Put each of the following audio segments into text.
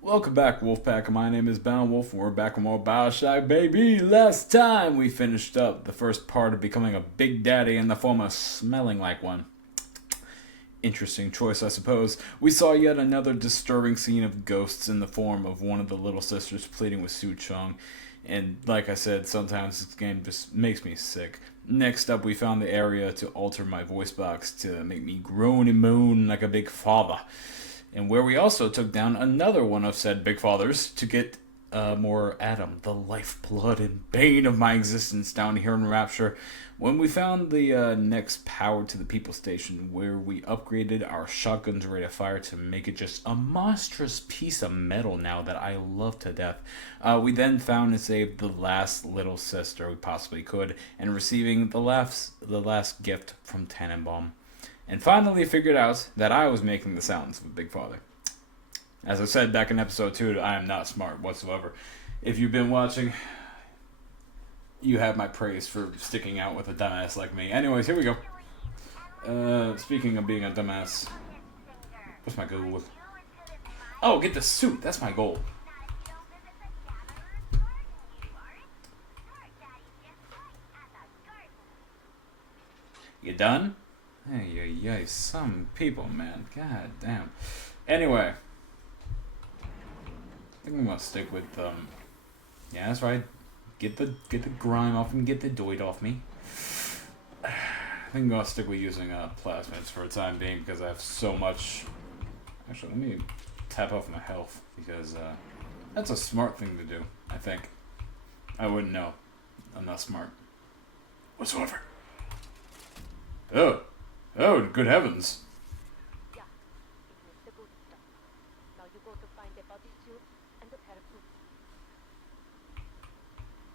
Welcome back, Wolfpack. My name is Bound Wolf, and we're back with more Bioshock, baby. Last time we finished up the first part of becoming a big daddy in the form of smelling like one. Interesting choice, I suppose. We saw yet another disturbing scene of ghosts in the form of one of the little sisters pleading with Su Chong. And like I said, sometimes this game just makes me sick. Next up, we found the area to alter my voice box to make me groan and moan like a big father. And where we also took down another one of said big fathers to get more Adam, the lifeblood and bane of my existence, down here in Rapture. When we found the next power to the people station, where we upgraded our shotgun's rate of fire to make it just a monstrous piece of metal now that I love to death. We then found and saved the last little sister we possibly could, and receiving the last gift from Tannenbaum. And finally figured out that I was making the sounds of a big father. As I said back in episode 2, I am not smart whatsoever. If you've been watching, you have my praise for sticking out with a dumbass like me. Anyways, here we go. Speaking of being a dumbass, what's my goal? Oh, get the suit. That's my goal. You done? Hey, some people, man. God damn. Anyway, I think I'm gonna stick with yeah, that's right. Get the grime off me, get the doid off me. I think I'm gonna stick with using plasmids for the time being because I have so much. Actually, let me tap off my health because that's a smart thing to do. I think. I wouldn't know. I'm not smart whatsoever. Oh, good heavens.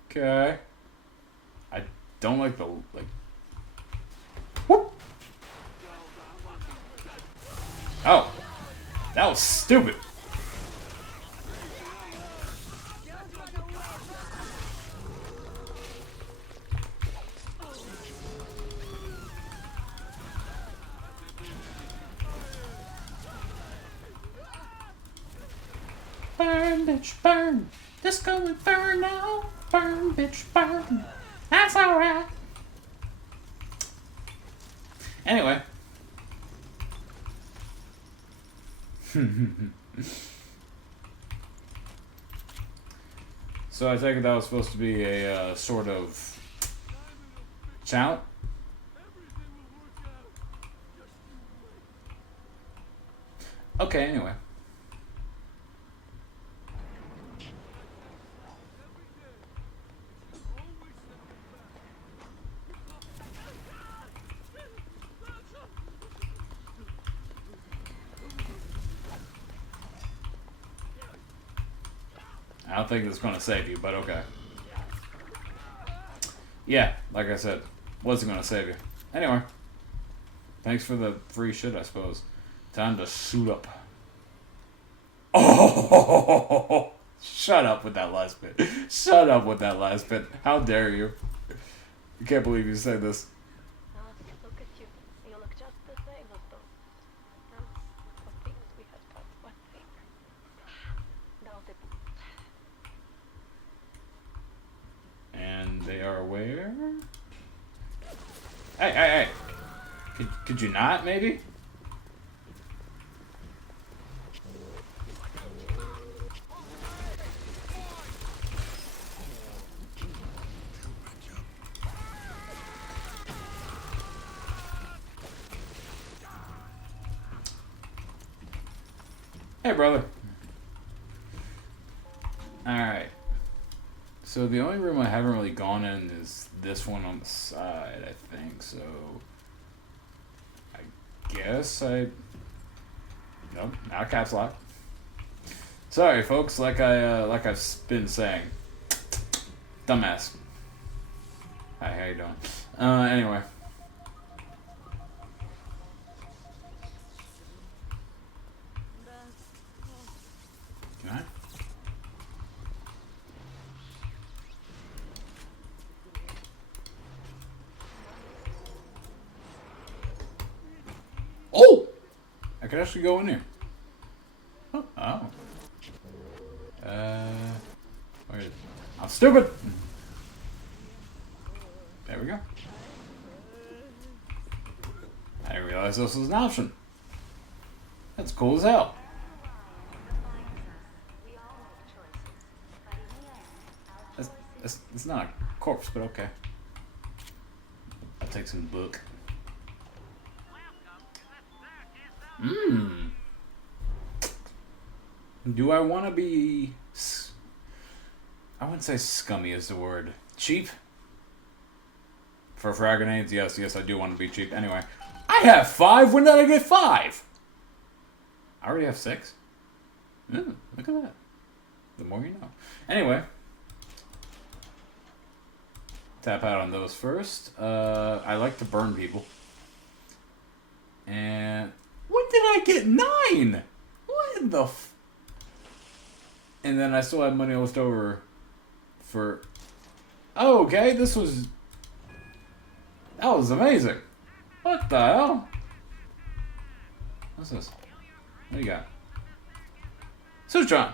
Okay. I don't like the, Whoop! Oh. That was stupid. Burn, bitch, burn. Disco Inferno. Burn, bitch, burn. That's alright. Anyway. So I take it that was supposed to be a sort of challenge. Okay, anyway. I don't think it's going to save you, but okay. Yeah, like I said, wasn't going to save you. Anyway, thanks for the free shit, I suppose. Time to suit up. Oh, shut up with that last bit. Shut up with that last bit. How dare you? I can't believe you said this. Look at you. You look just the same as those. What things we had done. What things? Now the... And they are aware? Hey. Could you not, maybe? Hey, brother. Alright. So the only room I haven't really gone in is this one on the side, I think. So I guess Nope, not caps lock. Sorry, folks. Like I've been saying, dumbass. Hi, how you doing? Anyway. Can I? Oh! I could actually go in here. Oh. Stupid! There we go. I didn't realize this was an option. That's cool as hell. It's not a corpse, but okay. I'll take some book. Mmm. Do I want to be... I wouldn't say scummy is the word. Cheap? For frag grenades? Yes, I do want to be cheap. Anyway. I have 5? When did I get 5? I already have 6? Look at that. The more you know. Anyway. Tap out on those first. I like to burn people. And... When did I get 9? What in the... And then I still have money left over for... Oh, okay, this was... That was amazing. What the hell? What's this? What do you got? Sutron!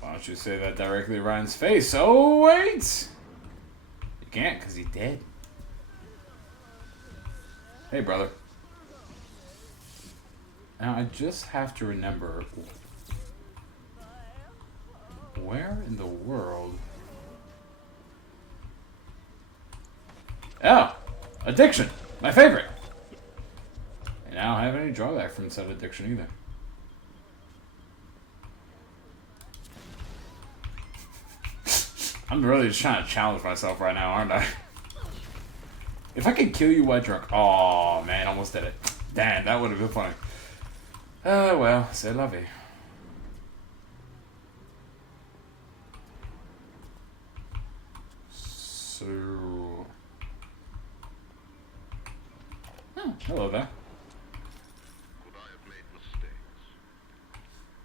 Why don't you say that directly to Ryan's face? Oh, wait! You can't, because he's dead. Hey, brother. Now, I just have to remember... Where in the world... Oh! Addiction! My favorite! And I don't have any drawback from said addiction either. I'm really just trying to challenge myself right now, aren't I? If I could kill you while drunk... Oh, man, almost did it. Damn, that would have been funny. Well, c'est la vie. So... Oh, hello there. Could I have made mistakes?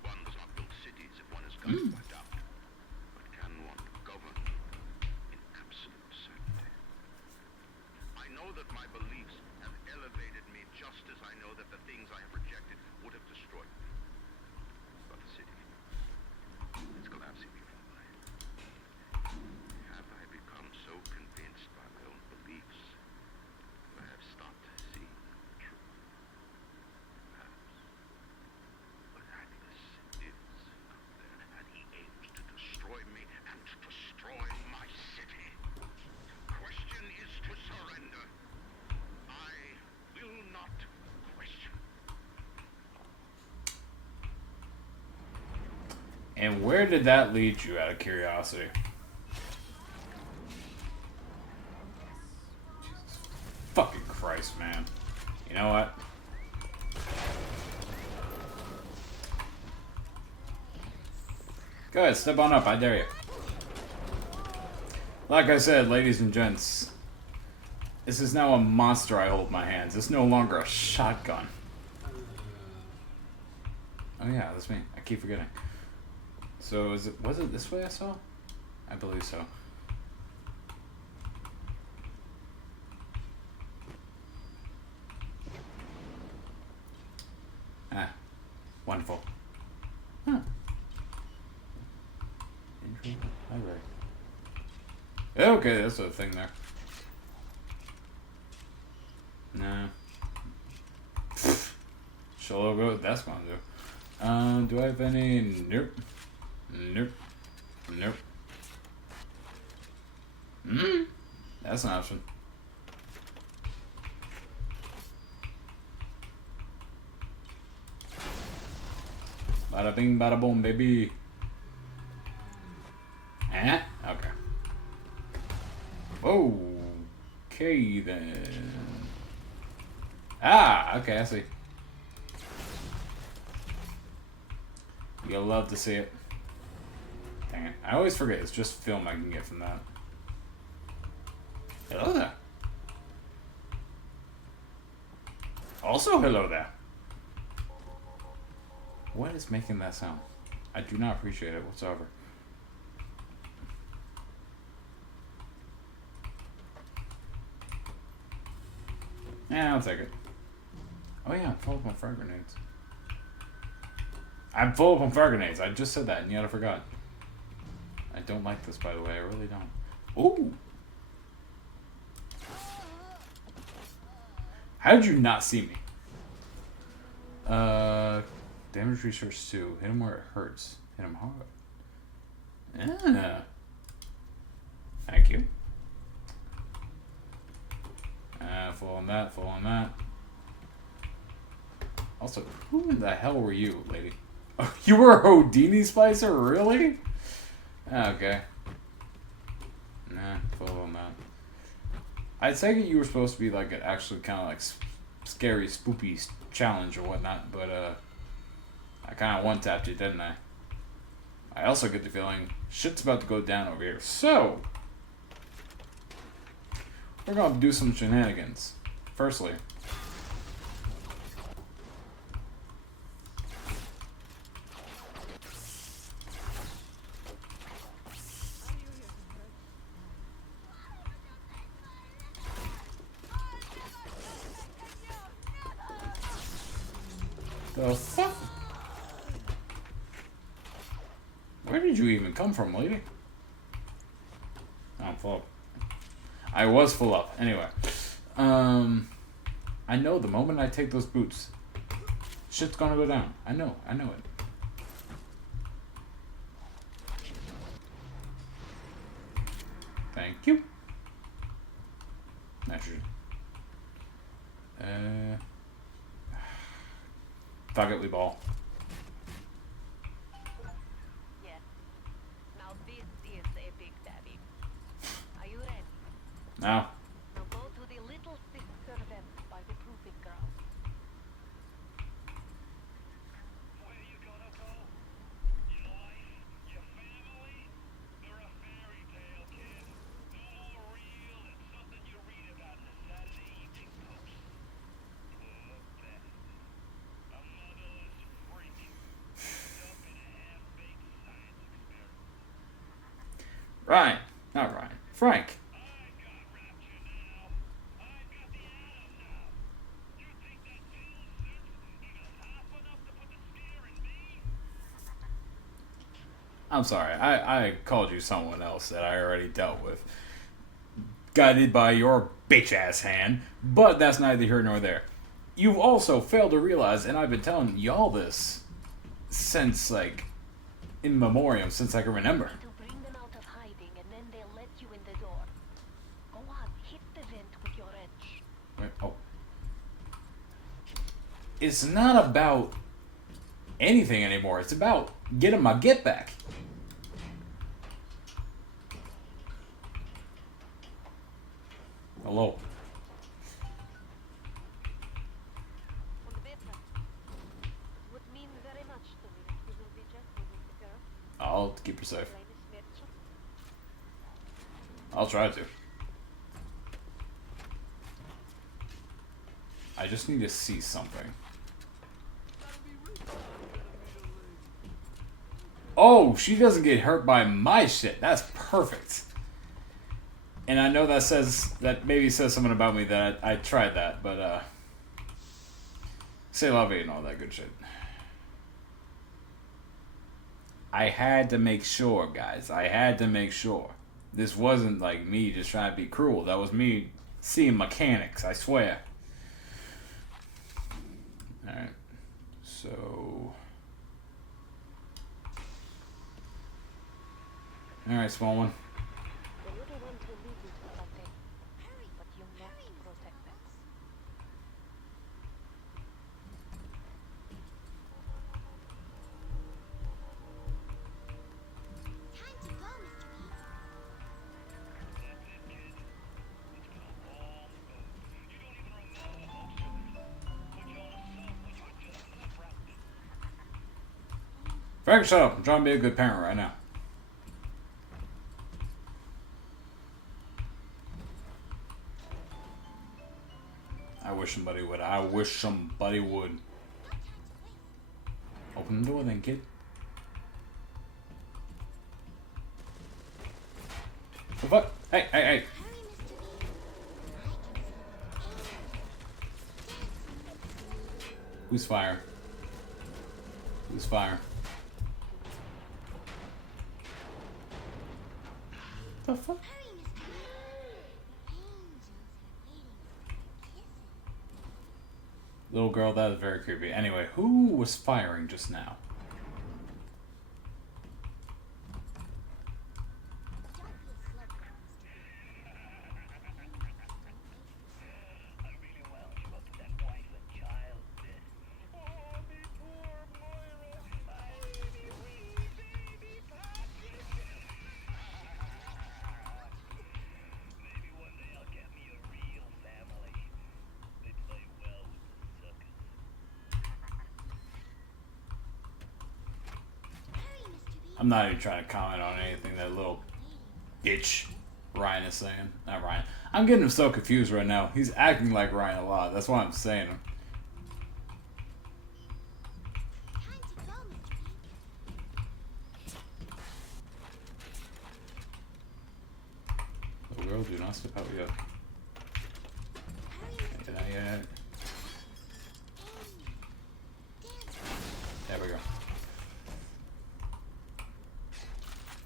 One does not build cities if one is guided by doubt. But can one govern in absolute certainty? I know that my beliefs have elevated me just as I know that the things I have rejected would have destroyed me. But the city, it's collapsing before my eyes. Have I become so convinced by my own beliefs that I have stopped seeing the truth? Perhaps. But Atlas is out there, and he aims to destroy me and to destroy my city. Question is to surrender. I will not question. And where did that lead you, out of curiosity? Jesus fucking Christ, man. You know what? Go ahead, step on up, I dare you. Like I said, ladies and gents, this is now a monster I hold in my hands. It's no longer a shotgun. Oh yeah, that's me. I keep forgetting. So was it this way I saw? I believe so. Ah, wonderful. Huh. Library. Okay, that's a thing there. Nah. Show logo, that's gonna do. Do I have any? Nope. Nope. Nope. That's an option. Bada bing, bada boom, baby. Eh? Okay. Okay then. Ah, okay, I see. You'll love to see it. Dang it. I always forget it's just film I can get from that. Hello there. Also hello there. What is making that sound? I do not appreciate it whatsoever. Yeah, I'll take it. Oh yeah, I'm full up on frag grenades. I'm full up on frag grenades. I just said that and yet I forgot. I don't like this, by the way. I really don't. Ooh! How did you not see me? Damage research 2. Hit him where it hurts. Hit him hard. Yeah. Thank you. Full on that, full on that. Also, who in the hell were you, lady? Oh, you were a Houdini Spicer? Really? Okay. Nah, full on that. I'd say that you were supposed to be like an actually kind of like scary, spoopy challenge or whatnot, but I kind of one-tapped you, didn't I? I also get the feeling shit's about to go down over here. So, we're going to do some shenanigans. Firstly, the fuck? Where did you even come from, lady? Oh, I'm full up. I was full up. Anyway. I know the moment I take those boots, shit's gonna go down. I know it. Thank you. Nitrogen. Fuck it, we ball. Yes. Now this is a big daddy. Are you ready? Now. Now go to the little sister vent by the proving ground. Where you gonna go? Your life? Your family? They're a fairy tale, kid. No more real than something you read about in the Saturday Evening Post. Poor Beth. A motherless freak. Wrapped up in a half-baked science experiment. Ryan. Not Ryan. Frank. I've got Rapture now. I've got the atom now. You think that pill suit's even half enough to put the scare in me? I'm sorry. I called you someone else that I already dealt with. Guided by your bitch-ass hand. But that's neither here nor there. You've also failed to realize, and I've been telling y'all this since, like, in memoriam, since I can remember. To bring them out of hiding and then they'll let you in the door. Go on, hit the vent with your edge. Wait, oh. It's not about anything anymore. It's about getting my get back. Hello. Und bitte. It would mean very much to me if you will be gentle with the girl. I'll keep her safe. Blame is Virtue. I'll try to. I just need to see something. Oh, she doesn't get hurt by my shit. That's perfect. And I know that maybe says something about me that I tried that, but say la vie and all that good shit. I had to make sure, guys. I had to make sure. This wasn't like me just trying to be cruel. That was me seeing mechanics, I swear. Alright. So. Alright, small one. The little ones will lead you to something. But you must protect them. Time to go, Mr. Pete. That's it, kid. It's been a long road. You don't even remember most of it. Put you on a sub when you were just in the practice. Frank, shut up. I'm trying to be a good parent right now. I wish somebody would. I wish somebody would. Open the door then, kid. The fuck? Hey, hey, hey. Who's fire? Who's fire? The fuck? Little girl, that is very creepy. Anyway, who was firing just now? I'm not even trying to comment on anything that little bitch Ryan is saying. Not Ryan. I'm getting him so confused right now. He's acting like Ryan a lot. That's why I'm saying him. Little girl, do not step out yet. Not yet. There we go.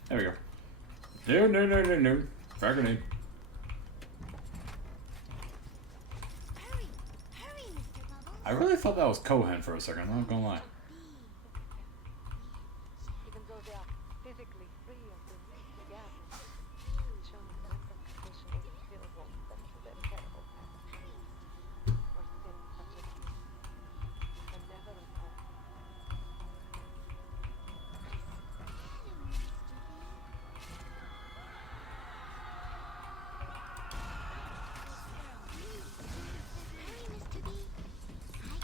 There we go. No. Fire grenade. I really thought that was Cohen for a second, I'm not gonna lie. Even though they are physically free of the need to gather, children mental condition still won't them to their terrible past. Or sin such as this can never atone.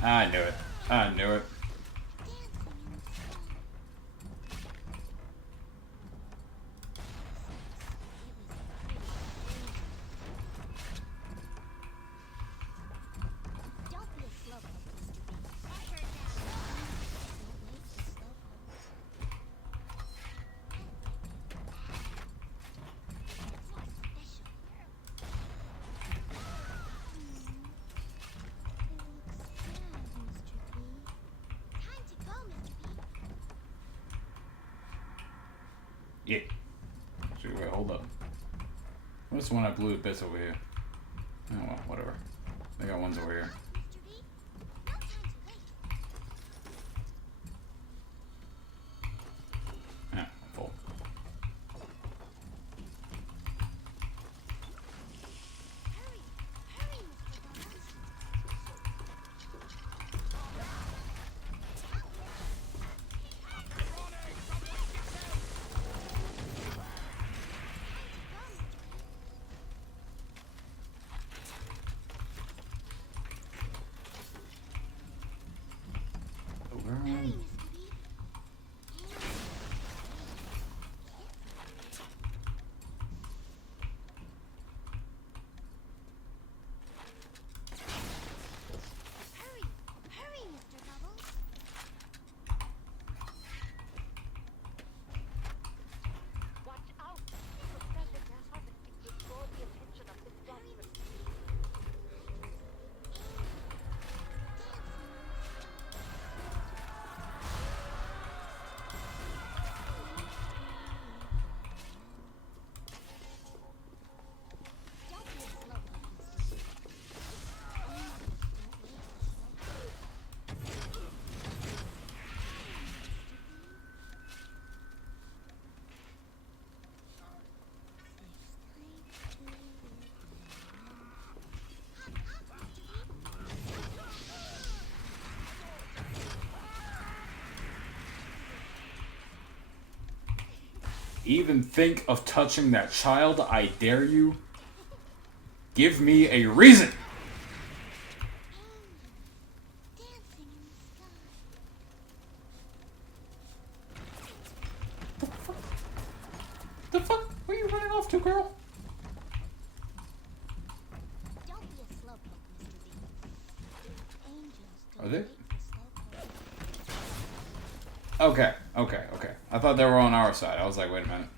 I knew it. I knew it. Yeah. So wait, hold up. What's the one I blew the bits over here? Oh well, whatever. I got ones over here. Yeah, full. Watch out! Professor, they're harvesting to draw the attention of this doctor. Even think of touching that child, I dare you. Give me a reason. The fuck? Where are you running off to, girl? Don't be a slowpoke, Mr. B. Angels Are they? don't wait for slowpokes. Okay. I thought they were on our side. I was like, wait a minute.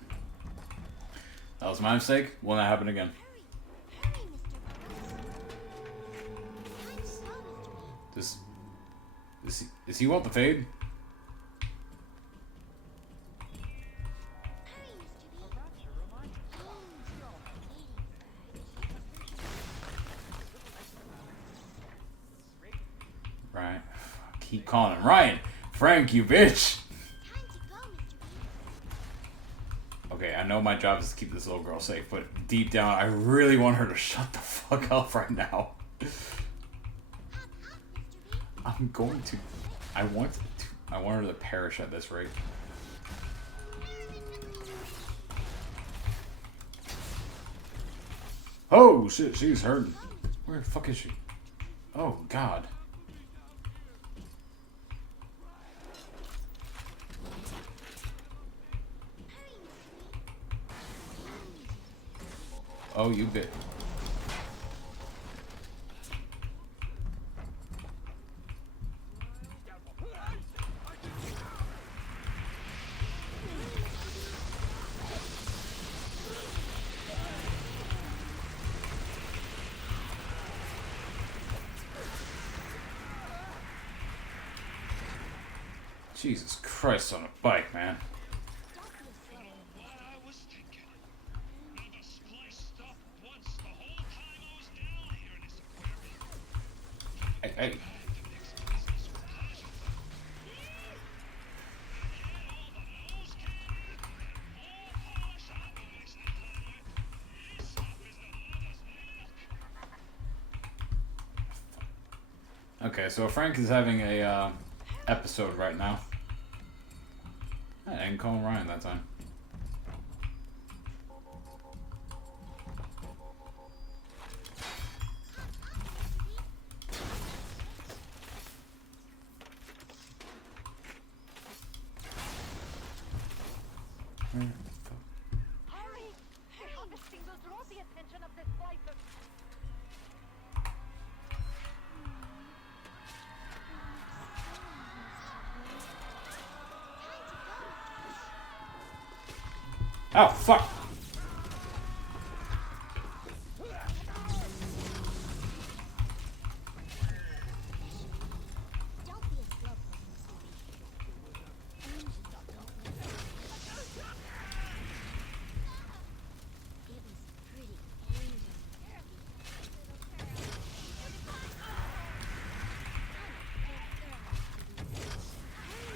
That was my mistake. Will not happen again. Hurry, Mr. Bubbles. I'm slow, Mr. B. Is he want the fade? Hurry, Mr. B. Right. Keep calling him Ryan. Frank, you bitch. Time to go, Mr. B. Okay, I know my job is to keep this little girl safe, but deep down, I really want her to shut the fuck up right now. I'm going to. I want her to perish at this rate. Oh shit, she's hurting. Where the fuck is she? Oh god. Oh, you bit. Jesus Christ on a bike, man. What I was thinking. None of us spliced up once the whole time I was down here in this aquarium. Hey. To mix business with pleasure. Get all the nose candy and all polish I've been wasting time with. This stuff is the mother's milk. Okay, so Frank is having a episode right now. I didn't call him Ryan that time. Hurry! How this thing will draw the attention of this slicer. Oh fuck! Don't be a slowpoke, Mr. B. It was pretty angry, Mr.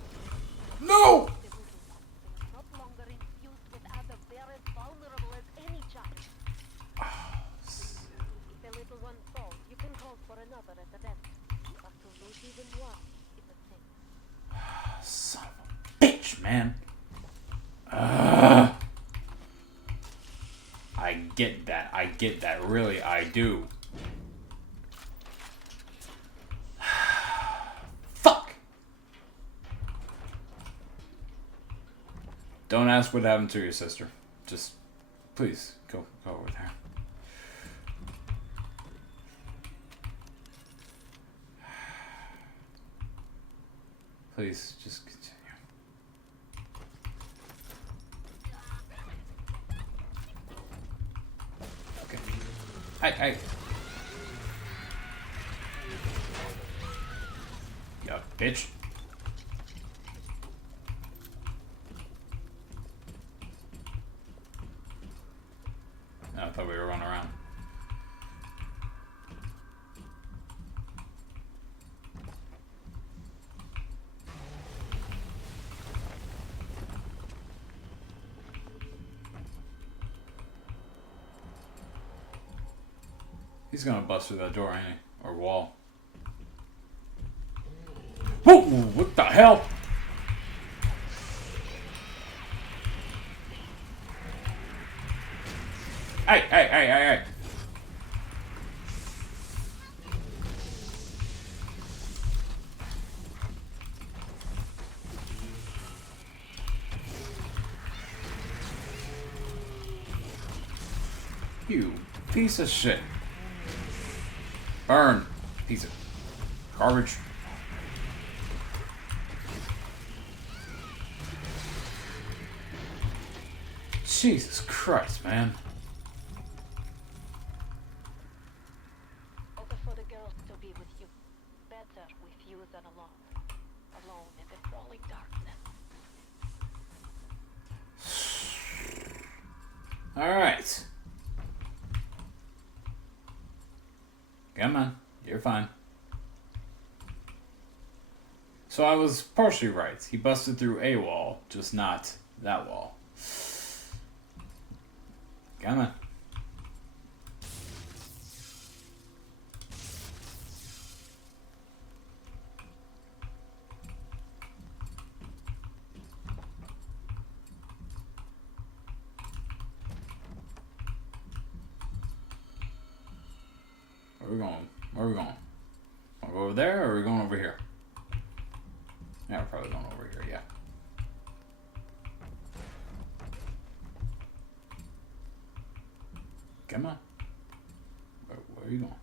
B. No! Not longer infused with other very vulnerable as any child. If the little one falls, you can call for another at the desk. But to lose even one is a sin. Son of a bitch, man. I get that. Really, I do. Fuck! Don't ask what happened to your sister. Just, please, go over there. Please, just continue. Okay. Hey. Yeah, bitch. No, I thought we were running around. He's gonna bust through that door, ain't he? Or wall. Whoa! What the hell? Hey! You piece of shit. Burn. Piece of garbage. Jesus Christ, man. Better for the girls to be with you. Better with you than alone. Alone in the crawling darkness. Alright. Come on. You're fine. So I was partially right. He busted through a wall, just not that wall. Come on. Where are we going? Where are we going? Wanna go over there, or are we going over here? Yeah, we're probably going over here, yeah. Come on. Where are you going?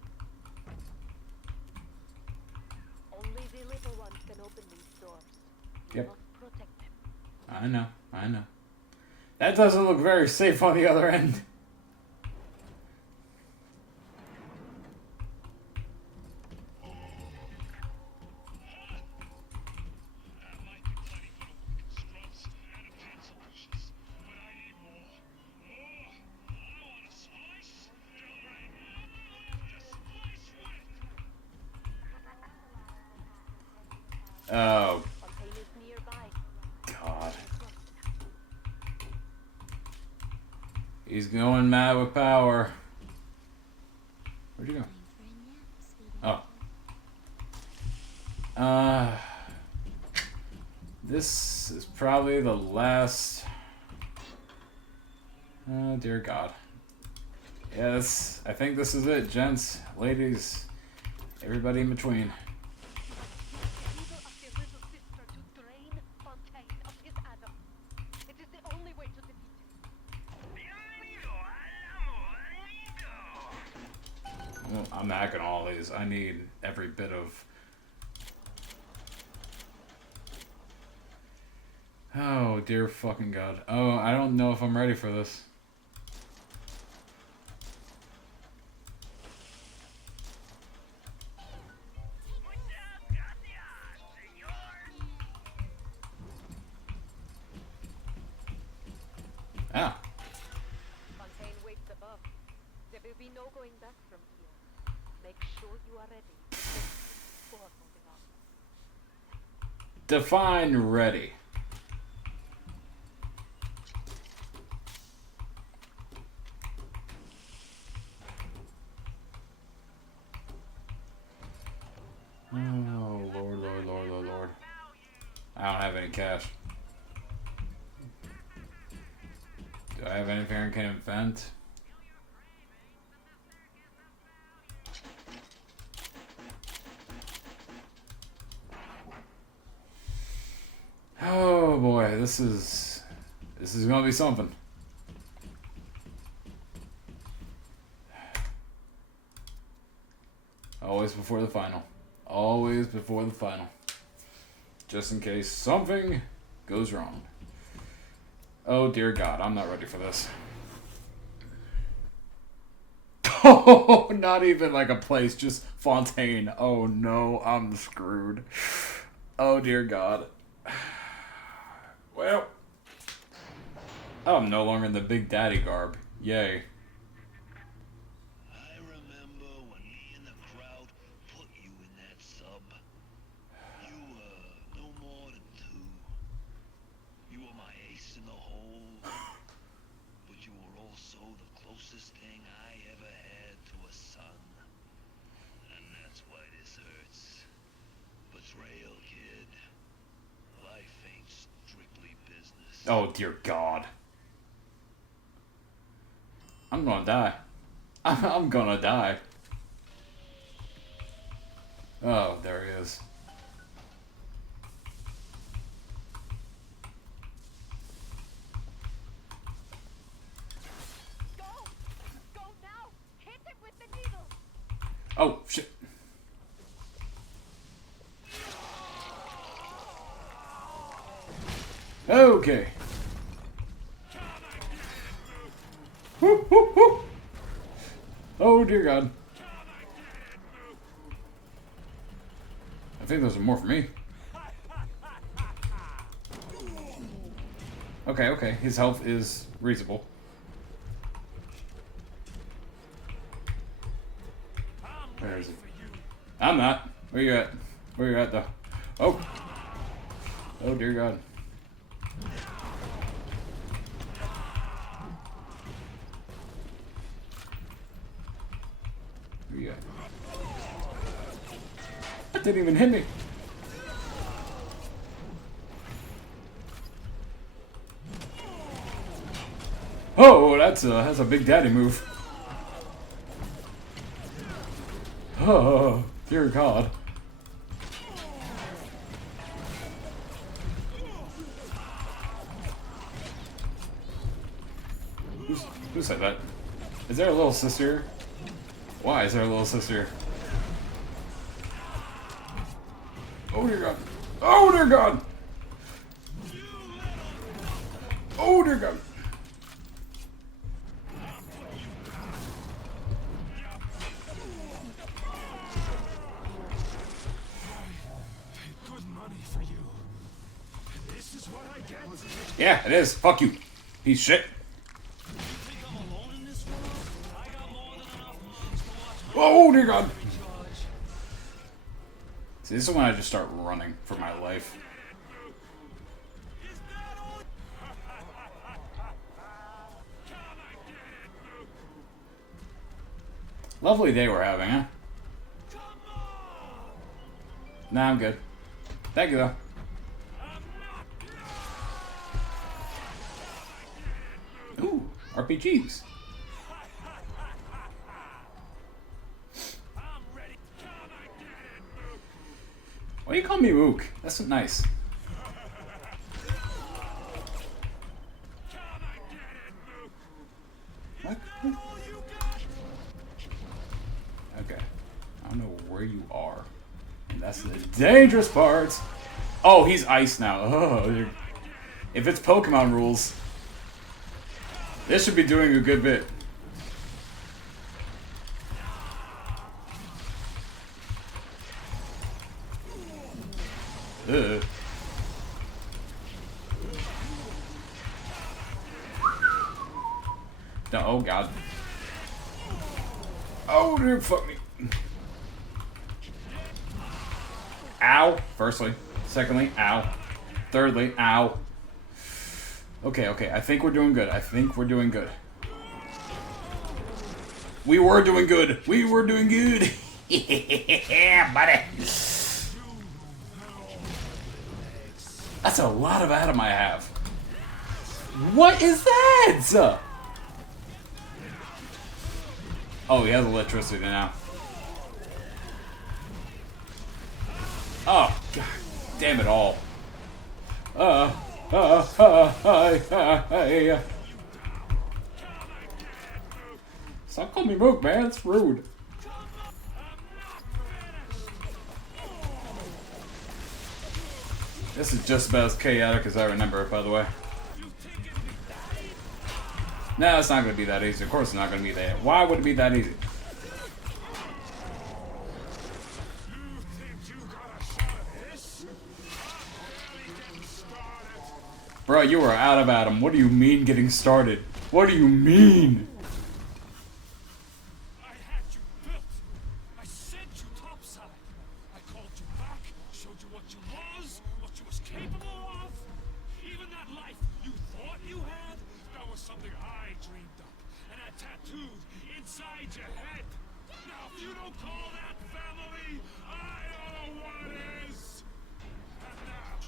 Only the little ones can open these doors. You Yep. must protect them. I know, I know. That doesn't look very safe on the other end. Oh, Fontaine is nearby. God. He's going mad with power. Where'd you go? Oh. This is probably the last. Oh, dear God. Yes, I think this is it, gents, ladies, everybody in between. Evil of your little sister to drain Fontaine of his Adam. It is the only way to defeat him. Well, I'm hacking all these. I need every bit of. Oh, dear fucking God. Oh, I don't know if I'm ready for this. Ah. Fontaine waits above. There will be no going back from here. Make sure you are ready before moving on. Define ready. Oh, Lord, Lord, Lord, Lord, Lord. I don't have any cash. Do I have anything I can invent? Oh boy, this is gonna be something. Always before the final. Always before the final. Just in case something goes wrong. Oh dear God, I'm not ready for this. Oh, not even like a place, just Fontaine. Oh no, I'm screwed. Oh dear God. Well, I'm no longer in the Big Daddy garb. Yay. I remember when me and the crowd put you in that sub. You were no more than two. You were my ace in the hole. But you were also the closest thing I ever had to a son. And that's why this hurts. Betrayal, kid. Life ain't strictly business. Oh dear God. I'm gonna die. I'm gonna die. Oh, there he is. Go! Go now! Hit him with the needle! Oh, shit. Okay. Whoop, whoop, whoop. Oh dear God. I think those are more for me. Okay, okay. His health is reasonable. Where is he? I'm not. Where you at? Where you at though? Oh. Oh dear God. Where you at? That didn't even hit me. Oh, that's a big daddy move. Oh, dear God. Who said that? Is there a little sister? Why is there a little sister? Oh dear God. Oh dear God. Oh dear God. Yeah, it is. Fuck you. Piece of shit. Oh dear God. See, this is when I just start running for my life. Lovely day we're having, huh? Nah, I'm good. Thank you, though. Ooh, RPGs. Why do you call me Mook? That's nice. What? Okay. I don't know where you are. And that's the dangerous part. Oh, he's ice now. Oh, if it's Pokemon rules, this should be doing a good bit. Ugh. No, oh God. Oh, dude, fuck me. Ow. Firstly. Secondly, ow. Thirdly, ow. Okay, okay. I think we're doing good. I think we're doing good. We were doing good. We were doing good. Yeah, buddy. That's a lot of Atom I have. What is that? Oh, he has electricity now. Oh, God damn it all. Stop calling me Mook, man. It's rude. This is just about as chaotic as I remember it, by the way. No, it's not going to be that easy. Of course it's not going to be that. Why would it be that easy? Bro, you are out of Atom. What do you mean getting started? What do you mean? I had you built. I sent you topside. I called you back, showed you what you was capable of. Even that life you thought you had, that was something I dreamed up and had tattooed inside your head. Now, if you don't call that family, I don't know what is. And now.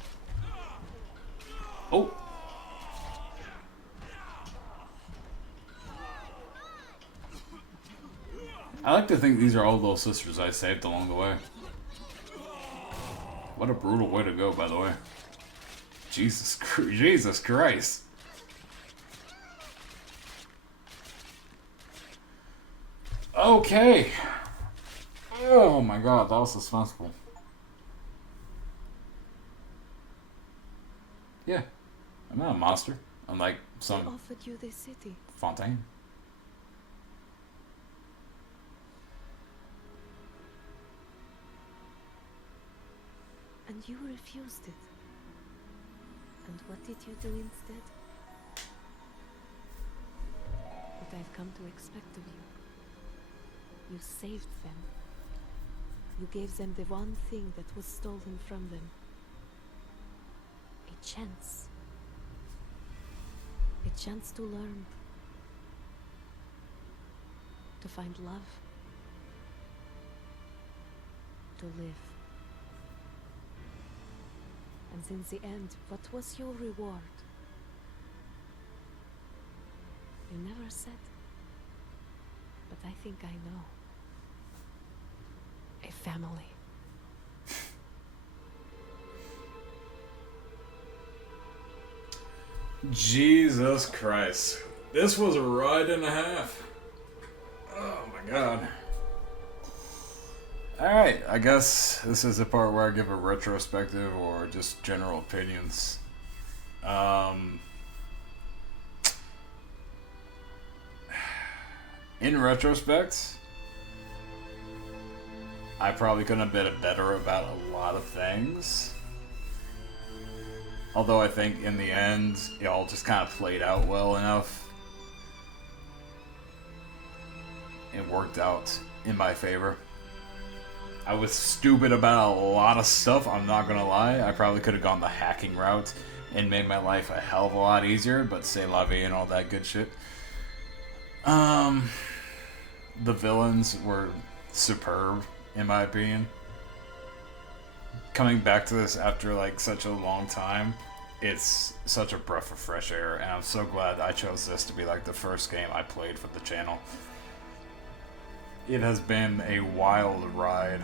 Oh. I like to think these are all little sisters I saved along the way. What a brutal way to go, by the way. Jesus Christ. Okay. Oh my God, that was suspenseful. Yeah. I'm not a monster. I'm like They some offered you this city. Fontaine. And you refused it. And what did you do instead? What I've come to expect of you. You saved them. You gave them the one thing that was stolen from them. A chance. A chance to learn. To find love. To live. And in the end, what was your reward? You never said. But I think I know. A family. Jesus Christ. This was a ride and a half. Oh my god. Alright, I guess this is the part where I give a retrospective or just general opinions. In retrospect, I probably couldn't have been better about a lot of things. Although I think in the end, it all just kind of played out well enough. It worked out in my favor. I was stupid about a lot of stuff, I'm not gonna lie. I probably could have gone the hacking route and made my life a hell of a lot easier, but c'est la vie and all that good shit. The villains were superb, in my opinion. Coming back to this after like such a long time, it's such a breath of fresh air, and I'm so glad I chose this to be like the first game I played for the channel. It has been a wild ride,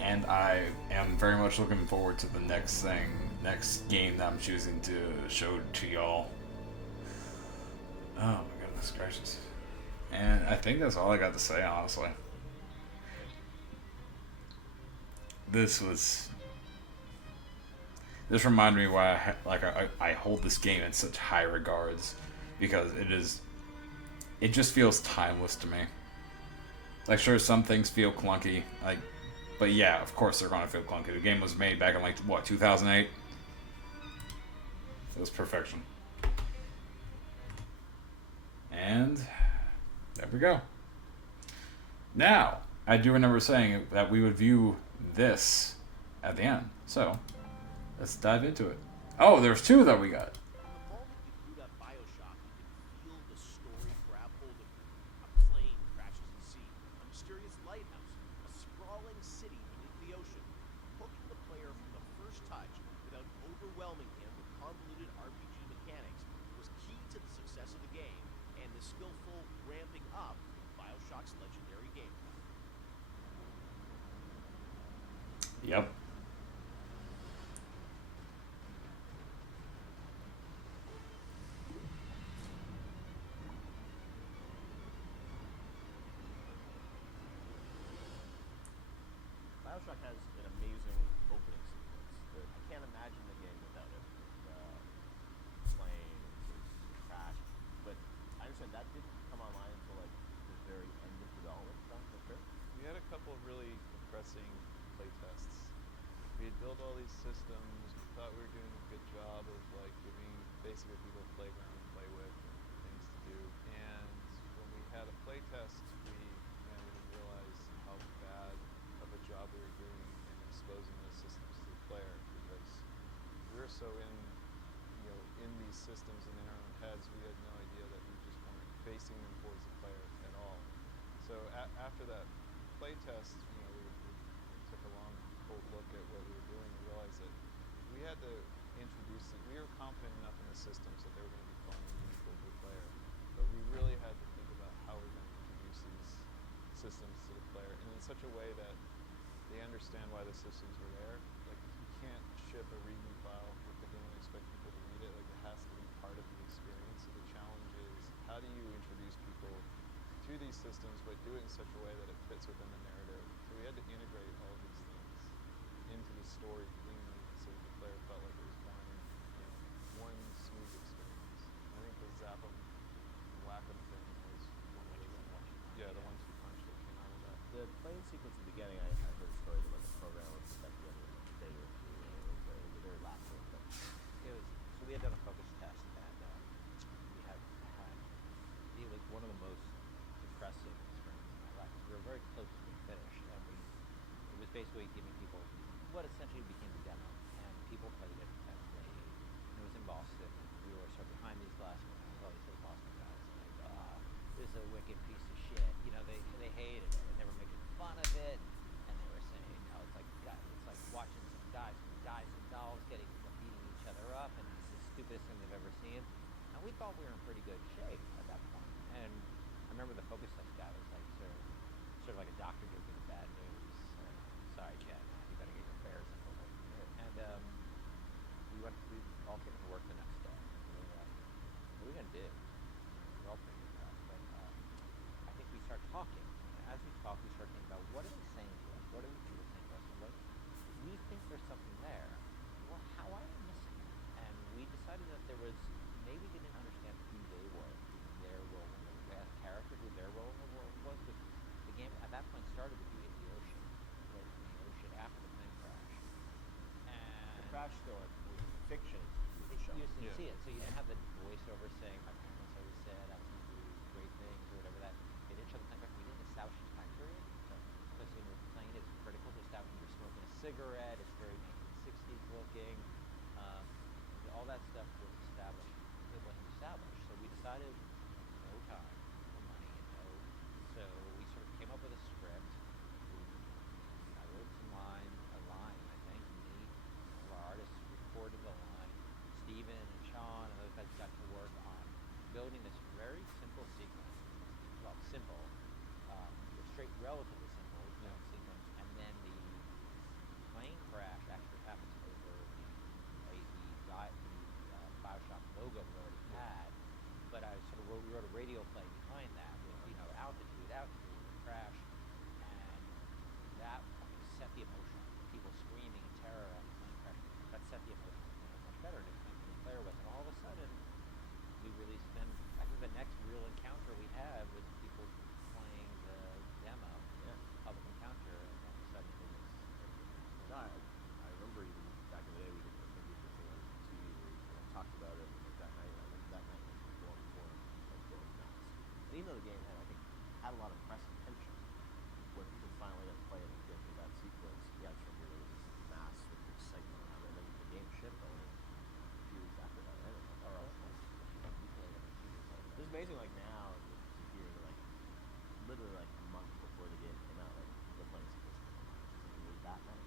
and I am very much looking forward to the next game that I'm choosing to show to y'all. Oh my goodness gracious. And I think that's all I got to say, honestly. This reminded me why I hold this game in such high regards, because it just feels timeless to me. Like, sure, some things feel clunky, but yeah, of course they're gonna feel clunky. The game was made back in 2008. It was perfection. And there we go. Now, I do remember saying that we would view this at the end. So, let's dive into it. Oh, there's two that we got. From the moment you boot up Bioshock, you can feel the story grab hold of you. A plane crashes at sea, a mysterious lighthouse, a sprawling city beneath the ocean. Hooking the player from the first touch without overwhelming him with convoluted RPG mechanics was key to the success of the game and the skillful ramping up of Bioshock's legendary gameplay. Yep. Bioshock has an amazing opening sequence. I can't imagine the game without it. The plane, the crash. But I understand that didn't come online until like the very end of development. Is that fair? We had a couple of really depressing playtests. We had built all these systems. We thought we were doing a good job of like giving basically people a playground to play with and things to do. And when we had a playtest, we didn't realize how bad of a job we were doing in exposing those systems to the player, because we were so in these systems and in our own heads, we had no idea that we just weren't facing them towards the player at all. So after that playtest, we took a long, cold look at what we were doing and realized that we had to introduce it. We were confident enough in the systems that they were going to be fun and meaningful to the player, but we really had to think about how we're going to introduce these systems to the player, and in such a way that they understand why the systems are there. Like, you can't ship a README file with the game and expect people to read it. Like, it has to be part of the experience. So the challenge is, how do you introduce people to these systems, but do it in such a way that it fits within the narrative? So we had to integrate all of these things into the story cleanly, so that the player felt like it was one zap them, whack them thing was one of the the 1-2 punch that came out of that. The playing sequence at the beginning, I heard a story that like the program would put that together in like a day or two. It was very last minute, but It was so we had done a focus test, and we had it was one of the most depressing experiences of my life. We were very close to being finished, and it was basically giving people what essentially became the demo, and people played it, and it was in Boston. We were sort of behind these glass windows, all these little Boston guys, like, this is a wicked piece of shit. You know, they hated it, and they were making fun of it, and they were saying, it's like watching some guys and dolls beating each other up, and it's the stupidest thing they've ever seen. And we thought we were in pretty good shape at that point. And I remember the focus test guy was like sort of like a doctor giving the bad news. Sorry, Chad, you better get your affairs in order. And we all came to work the next day. And we were like, what are we gonna do? We were all pretty depressed, but I think we started talking. And as we talked, we started thinking about what are they saying to us? What are the people saying to us? And what we think there's something there. Well, how are we missing it? And we decided that there was maybe we didn't understand who they were, who their role in the world, as a character, who their role in the world was. Because the game at that point started with you in the ocean, right in the ocean after the plane crash. And the crash still was fiction. You see it, so you didn't have the voiceover saying my parents always said I was going to do great things or whatever that. They didn't show the plane crash. We didn't establish a time period because the plane is critical to establish. You're smoking a cigarette. It's very 1960s looking. All that stuff was established. It wasn't established, so we decided no time, no money, so we sort of came up with a script. I wrote a line, I think. Me, one of our artists recorded the line. Steven and Sean and those guys got to work on building this very simple sequence. Well, simple, relatively simple sequence, and then the plane crash actually happens over the Bioshock logo we already had, but I sort of wrote a radio play behind that with altitude, crash, and that set the emotion. People screaming in terror at the plane crash. That set the emotion much better, and it came from the player was. And all of a sudden, we released them. I think the next real encounter we had was people playing the demo of an encounter, and all of a sudden it was. I remember even back in the day we did the thing on TV where we talked about it, and like that night, I remember that night was going for him, like going nuts. And even though the game had a lot of press attention, when people finally got to play it and get through that sequence, you had to remember there was this mass sort of excitement around it, and then the game shipped only a few weeks after that, right? It's amazing, like now to hear like literally like a month before the game came out, like the playing sequence came out. It was that night.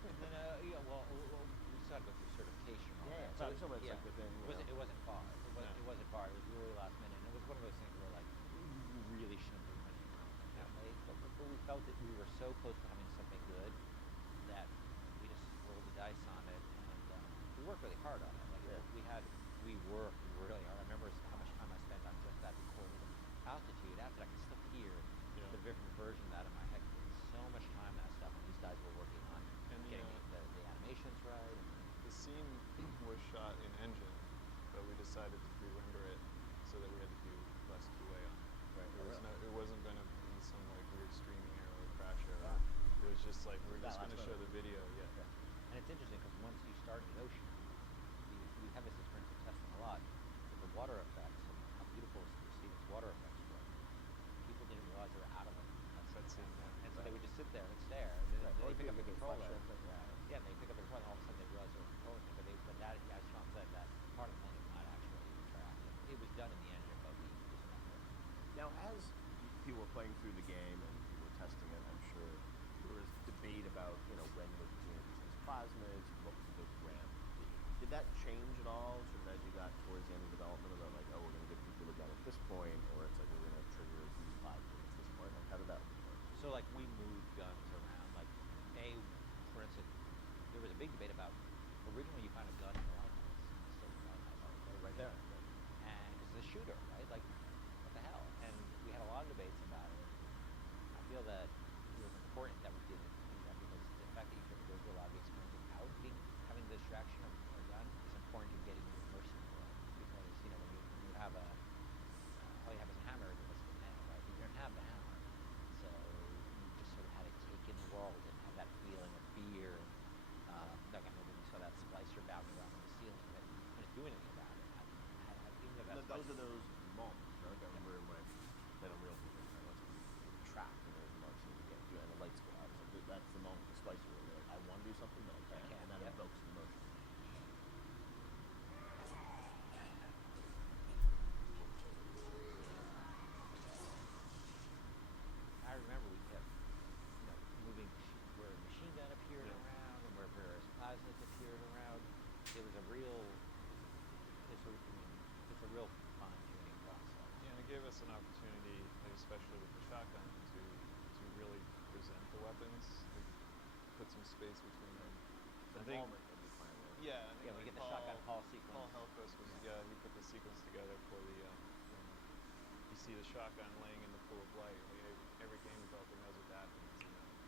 Well, we still had to go through certification. It's like within. It wasn't far. It wasn't far. It was really last minute, and it was one of those things where like we really shouldn't be putting it out that way. But we felt that we were so close to having something good that we just rolled the dice on it, and we worked really hard on it. We worked really hard. I remember how much time I spent on just that recording altitude. After I could still hear the different version of that in my head. So much time that stuff, and these guys were working on getting the animations right. The scene was shot in engine, but we decided to re-render it so that we had to do less QA on it. Right. It wasn't going to be some like weird streaming error or crash error. It was just like we're just going to show the video. And it's interesting because once you start in the ocean, we have this experience of testing a lot with the water effects and how beautiful Steven's water effects were. People didn't realize they were out of them. And so they would just sit there and stare. They pick up the controller. Yeah, and they pick up the controller, and all of a sudden they realize they're controlling it. But that, as Sean said, that part of the plane is not actually tracked. It was done in the engine, but we just remember it. Now, as people were playing through the game and people were testing it, I'm sure there was debate about, when was it going to be these plasmids, what was the ramp be. Did that change at all, sort of as you got towards the end of development, about like, we're going to get people to gun at this point, or it's like we're going to trigger these plasmids at this point? Like, how did that work? So, like, we moved guns around. Like, for instance, there was a big debate about originally you find a gun in the lighthouse. It's still in the lighthouse, right there. And it's a shooter, right? Like, what the hell? And we had a lot of debates about it. I feel that it was important that we did that because the fact that you could go through a lot of the experience without having the distraction of a gun is important to getting you immersed in the world. Because, when you have a space between them. So I think, moment that we finally. yeah, I think Yeah, we like get the shotgun call sequence. Paul Hellquist was, yeah, he put the sequence together for the, when you see the shotgun laying in the pool of light. Like every game developer knows what that means.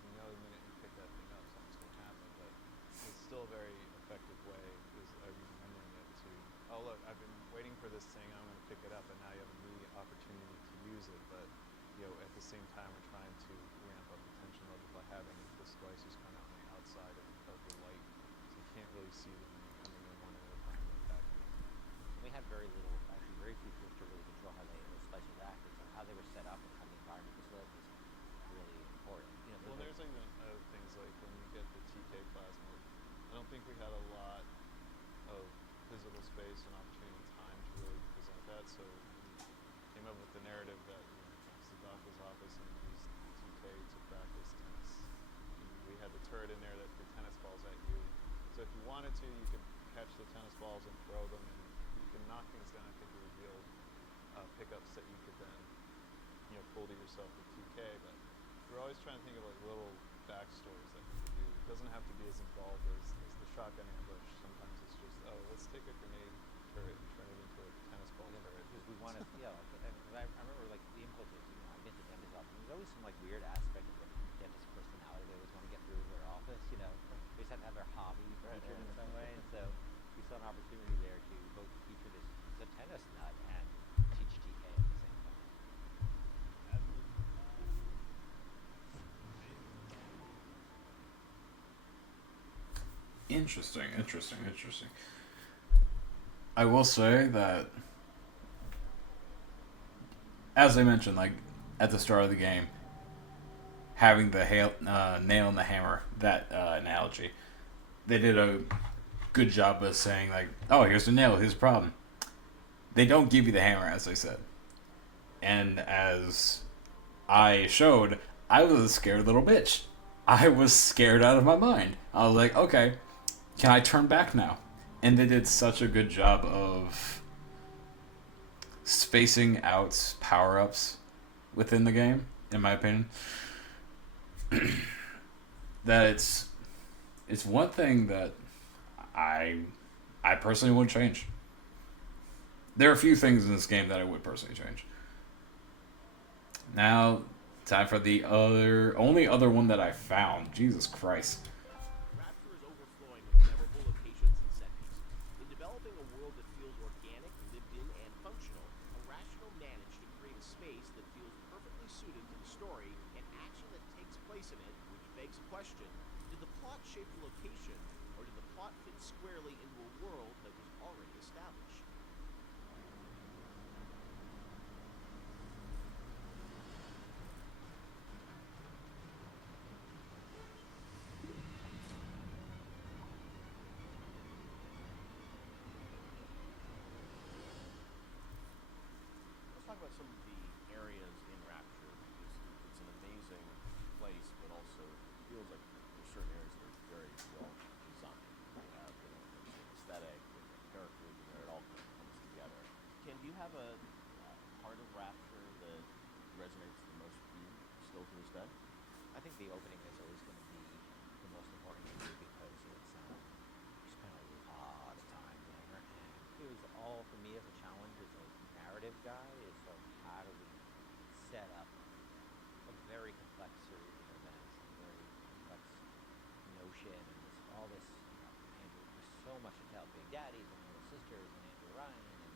You know the minute you pick that thing up, something's going to happen. But it's still a very effective way, is remembering it to, oh look, I've been waiting for this thing, I'm going to pick it up, and now you have an immediate opportunity to use it. But at the same time, we're trying to ramp up the tension level by having the splicers kind of on the outside of the light, so you can't really see them coming in one at a time and attacking. We had very little, actually very few tools to really control how those splicers acted. So how they were set up and how the environment was lit was really important. Well, there's like other things like when you get the TK plasmid, I don't think we had a lot of physical space and opportunity and time to really present that, so we came up with the narrative that went to the doctor's office and used TK to practice tennis. And we had the turret in there that threw tennis balls at you, so if you wanted to, you could catch the tennis balls and throw them, and you can knock things down. I think you revealed pickups that you could then pull to yourself with TK, but we're always trying to think of like little backstories that we could do. It doesn't have to be as involved as the shotgun ambush. Sometimes it's just, oh, let's take a grenade turret and turn it into a tennis ball turret. Because we wanted, I remember like the input was, I've been to dentist office. There's always some like weird aspect of the dentist personality they always want to get through their office. They just have to have their hobby featured in some way. And so we saw an opportunity there to both feature this a tennis nut and teach TK at the same time. Interesting. I will say that, as I mentioned, like at the start of the game, having the nail in the hammer, that analogy, they did a good job of saying like, oh, here's the nail, here's the problem. They don't give you the hammer, as I said. And as I showed, I was a scared little bitch. I was scared out of my mind. I was like, okay, can I turn back now? And they did such a good job of spacing out power-ups within the game, in my opinion, that it's one thing that I personally would change. There are a few things in this game that I would personally change. Now, time for the only other one that I found. Jesus Christ. Rapture is overflowing with memorable locations and settings. In developing a world that feels organic, lived in, and functional, Irrational managed to create a space that feels perfectly suited to the story and action that takes place in it, which begs the question, did the plot shape the location, or did the plot fit squarely into a world that was already established? Let's talk about some of the areas in Rapture, because it's an amazing place, but also feels like there's certain areas that are very well designed. You have, there's an aesthetic, there's a character, it all kind of comes together. Ken, do you have a part of Rapture that resonates the most with you still to this day? I think the opening is always going to be the most important to me because it's you spend a lot of time there, and it was all for me as a challenge as a narrative guy. Is like how do we set up a very complex series of events, a very complex notion, and all this. Andrew, there's so much to tell. Big Daddies and Little Sisters and Andrew Ryan and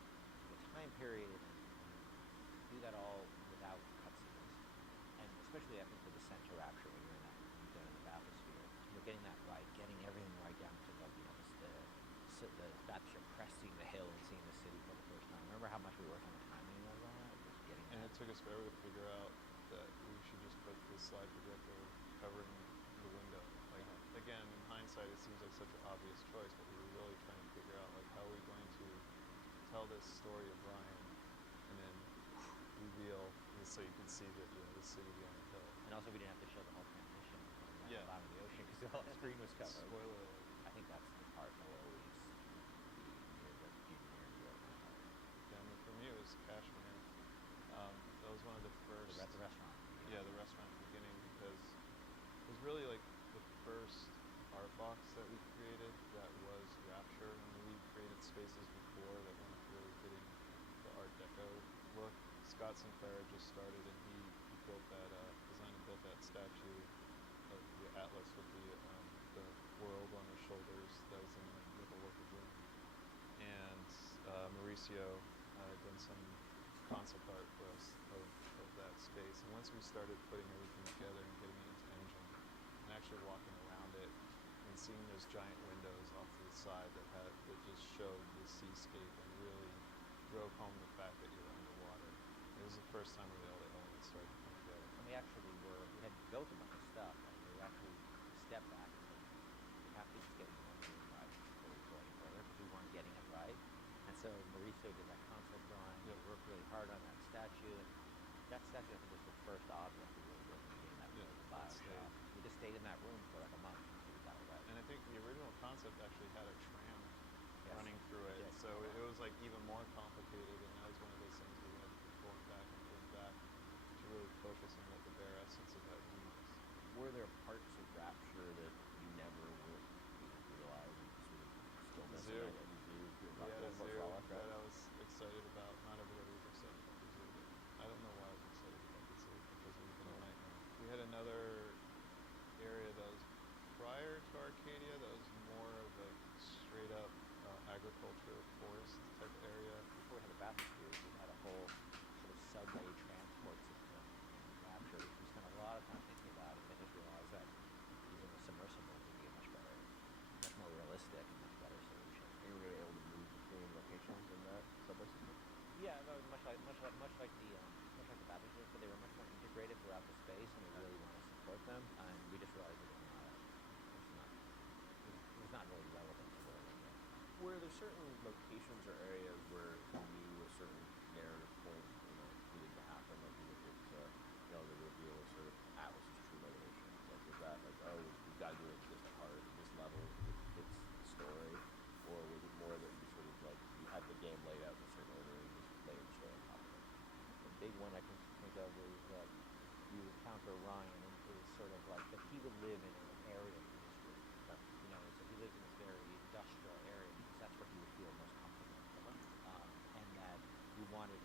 the time period, and do that all without cutscenes. And especially I think the descent to Rapture when you're in that bathysphere, getting that right, getting everything right down to the bathysphere, cresting the hill and seeing the city for the first time. Remember how much we worked on the timing of that? Just getting And that. it took us forever to figure out that we should just put the slide projector covering the window. Like, again, in hindsight, it seems like such an obvious choice, but we were really trying to figure out, like, how are we going to tell this story of Ryan and then reveal, so you can see that, the city beyond the hill. And also we didn't have to show the whole transition from the Yeah. bottom of the ocean because the whole screen was covered. Spoiler alert. I think that's the part that will always be near and dear to my heart. Yeah, I mean, for me, it was Kashmir. That was one of the first. The restaurant. Yeah, the restaurant at the beginning, because it was really like the first that we created that was Rapture, and we created spaces before that weren't really hitting the Art Deco look. Scott Sinclair just started, and he built that, designed and built that statue of the Atlas with the world on his shoulders that was in the little worker room. And Mauricio done some concept art for us of that space. And once we started putting everything together and getting it into engine, and actually walking around it and seeing those giant windows off to the side that just showed the seascape and really drove home the fact that you're underwater. It was the first time really all the elements started to come together. And we had built a bunch of stuff, and we actually stepped back and said, we have to just get one room right before we go any further, because we weren't getting it right. And so Mauricio did that concept drawing. Yep. We worked really hard on that statue, and that statue, I think, was the first object we really built in the game that was the Bioshock. We just stayed in that room for like a month until we got it right. And I think the original concept actually had a tram Yes, running through it, it did. so it was like even more complicated, and that was one of those things we had to keep going back to really focus on what the bare essence of that room was. Were there parts of Rapture that you never realized you sort of still missing Zoo. it? And the zoo, We had a zoo Frolic, that right? I was excited about. Not everybody was excited about the zoo, but I don't know why I was excited about the zoo because it was been a nightmare. We had another area that was prior to Arcadia that was more of a straight up agriculture forest type area. Before we had the bathysphere, we had a whole sort of subway transport system in Rapture, which we spent a lot of time thinking about, and then just realized that using a submersible would be a much more realistic and much better solution. And you were able to move between locations in that subway system? Yeah, no, much like the bathysphere, but they were much more integrated throughout the space, and we really want to support them. And we just realized it was not really relevant to where we were. Were there certain locations or areas where you knew a certain narrative point, needed to happen? Like you look at, the reveal of sort of Atlas's true motivation. Like was that like, oh, we've got to do it at this part, at this level, it fits the story, or was it more that you sort of like you had the game laid out in a certain order and you just layered the story on top of it? The big one I can think of is that you encounter Ryan, and it was sort of like that he would live in an area of industry. So he lived in this very industrial area because that's where he would feel most comfortable. And that he wanted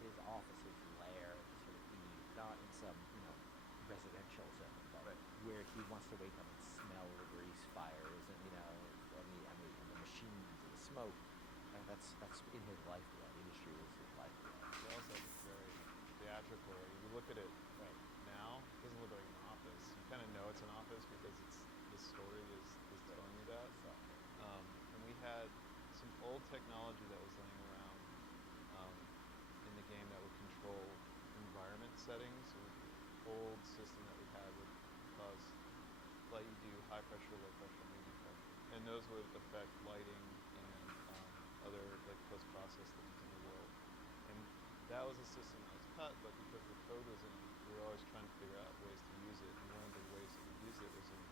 his office, his lair, to sort of be not in some residential zone, but where he wants to wake up and smell the grease fires and the machines and the smoke. And that's in his lifeblood. Industry was his lifeblood. It also is very theatrical. You look at it Right. now, it doesn't look like an office. You kind of know it's an office because the story is telling you that. And we had some old technology that was laying around in the game that would control environment settings. So the old system that we had would let you do high pressure, low pressure, medium pressure, and those would affect lighting and other like post-process things in the world. And that was a system that was cut, but because the code was in, we were always trying to figure out ways to use it. And one of the ways that we used it was in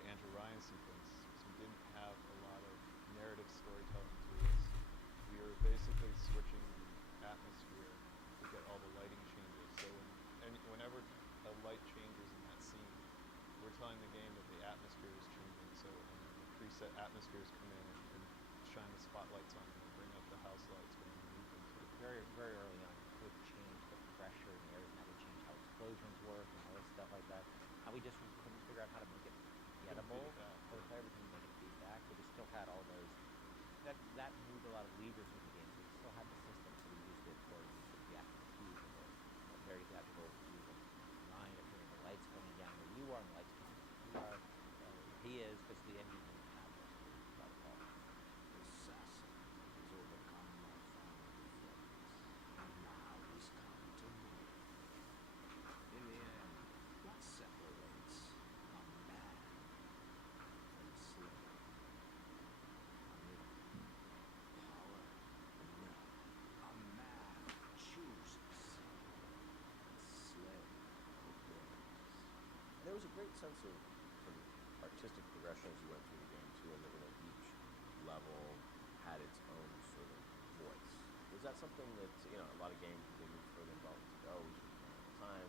the Andrew Ryan sequence, because we didn't have a lot of narrative storytelling tools. We were basically switching the atmosphere to get all the lighting changes. So whenever a light changes in that scene, we're telling the game that the atmosphere is changing. So the preset atmospheres come in and shine the spotlights on you and bring up the house lights when you move into it. Very, very early on, you could change the pressure in the areas, and that would change how explosions work and all this stuff like that. And we just couldn't figure out how to make it gettable. So we tried everything to make it feedback, but we still had all those. That moved a lot of levers in the game, so we still had the system, so we used it for theatrical cues and the very theatrical cues of Ryan appearing, the lights coming down where you are, and the lights coming down where you are. He is, because the engine didn't have those tools by default. Assassin has overcome my final defense, and now he's come to me. In the end, what separates a man from a slave? Money? Power? No. A man chooses. A slave obeys. There was a great sense of sort of artistic progression as you went through the game too, and that each level had its own sort of voice. Was that something that a lot of games when they move further involved, it's like, oh, we should plan all the time.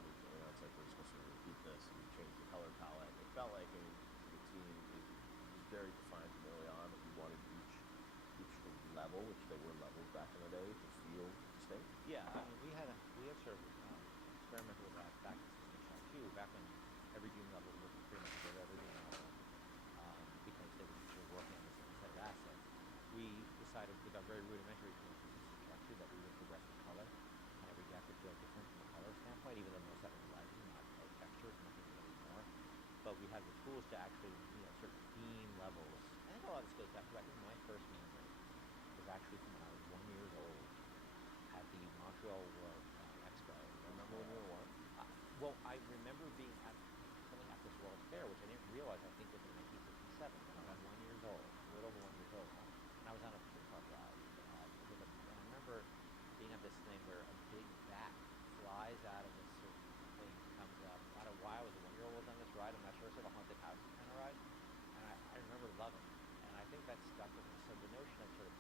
It's like we're just going to sort of repeat this and change the color palette. It felt like in the team it was very level, which they were levels back in the day, to feel distinct? Yeah, I mean, we had sort of experimented with that back in System Shock 2, back when every Doom level was pretty much a every Doom level, because they were working on the same set of assets. We decided with our very rudimentary tools in System Shock 2 that we would progress with color, and every deck would feel different from a color standpoint, even though most of it was lighting, not or textures, nothing really more. But we had the tools to actually, sort of theme levels. I think a lot of this goes back to, I think my first memory was actually from when I was 1 year old at the Montreal World Expo. Remember when you were one? Well, I remember being at something at this World's Fair, which I didn't realize I think was in 1967 when I was 1 year old, a little over 1 year old, and I was on a theme park ride. And I remember being at this thing where a big bat flies out of this sort of thing, comes up. I don't know why I was a 1 year old on this ride. I'm not sure, sort of a haunted house kind of ride, and I remember loving it. And I think that stuck with me. So the notion of sort of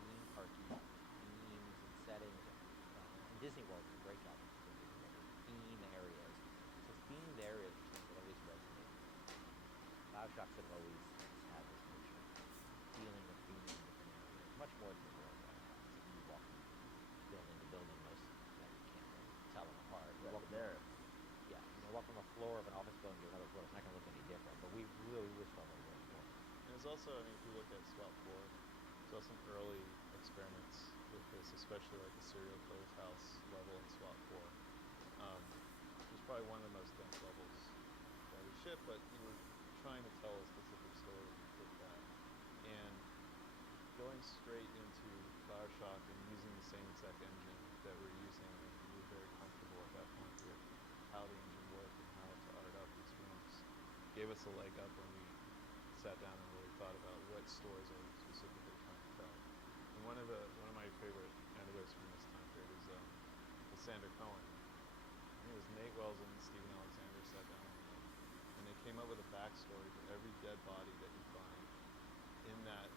theme parky themes and settings, and Disney World did a great job of theme areas. So themed areas are something that always resonated with me. Bioshock sort of always has had this notion of feeling of being in different areas, much more than the world really has. If you walk from building to building, most you can't really tell them apart. You walk there. Yeah, walk from a floor of an office building to another floor, it's not going to look any different. But we really always felt like really important. And there's also, I mean, if you look at SWAT 4, there's also some early experiments with this, especially like the serial killer's house level in SWAT 4. It was probably one of the most dense levels that we shipped, but we were trying to tell a specific story with that. And going straight into Bioshock and using the same exact engine that we're using, and we were very comfortable at that point with how the engine worked and how to art up these rooms, gave us a leg up when we sat down and really thought about what stories are we specifically trying to tell. And one of my favorite anecdotes from this time period is with Sander Cohen. I think it was Nate Wells and Stephen Alexander sat down one night, and they came up with a backstory for every dead body that you find in that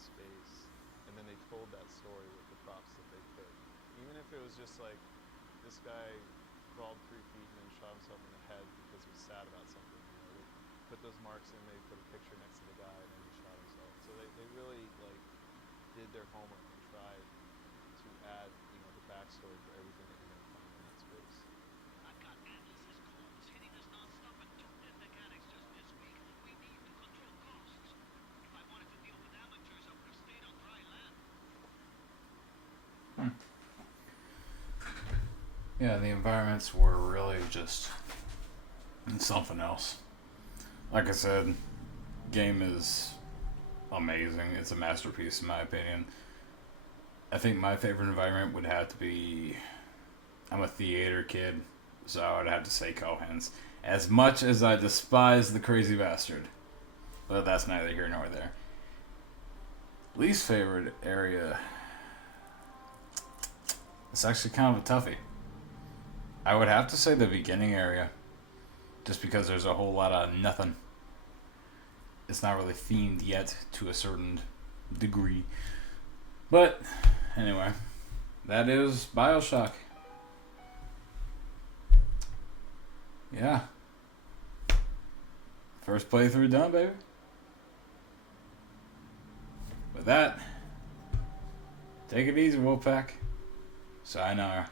space, and then they told that story with the props that they could. Even if it was just like this guy crawled 3 feet and then shot himself in the head because he was sad about something. They put those marks in, they put a picture next to the guy, and then he shot himself. So they really did their homework and tried to add the backstory for everything that you're going to find in that space. I've got Atlas's cores hitting us non-stop and 2 dead mechanics just this week. We need to control costs. If I wanted to deal with amateurs, I would have stayed on dry land. Yeah, the environments were really just something else. Like I said, game is amazing. It's a masterpiece in my opinion. I think my favorite environment would have to be, I'm a theater kid, so I would have to say Cohen's. As much as I despise the crazy bastard. But that's neither here nor there. Least favorite area, it's actually kind of a toughie. I would have to say the beginning area, just because there's a whole lot of nothing. It's not really themed yet to a certain degree. But anyway, that is Bioshock. Yeah. First playthrough done, baby. With that, take it easy, Wolfpack. Sayonara.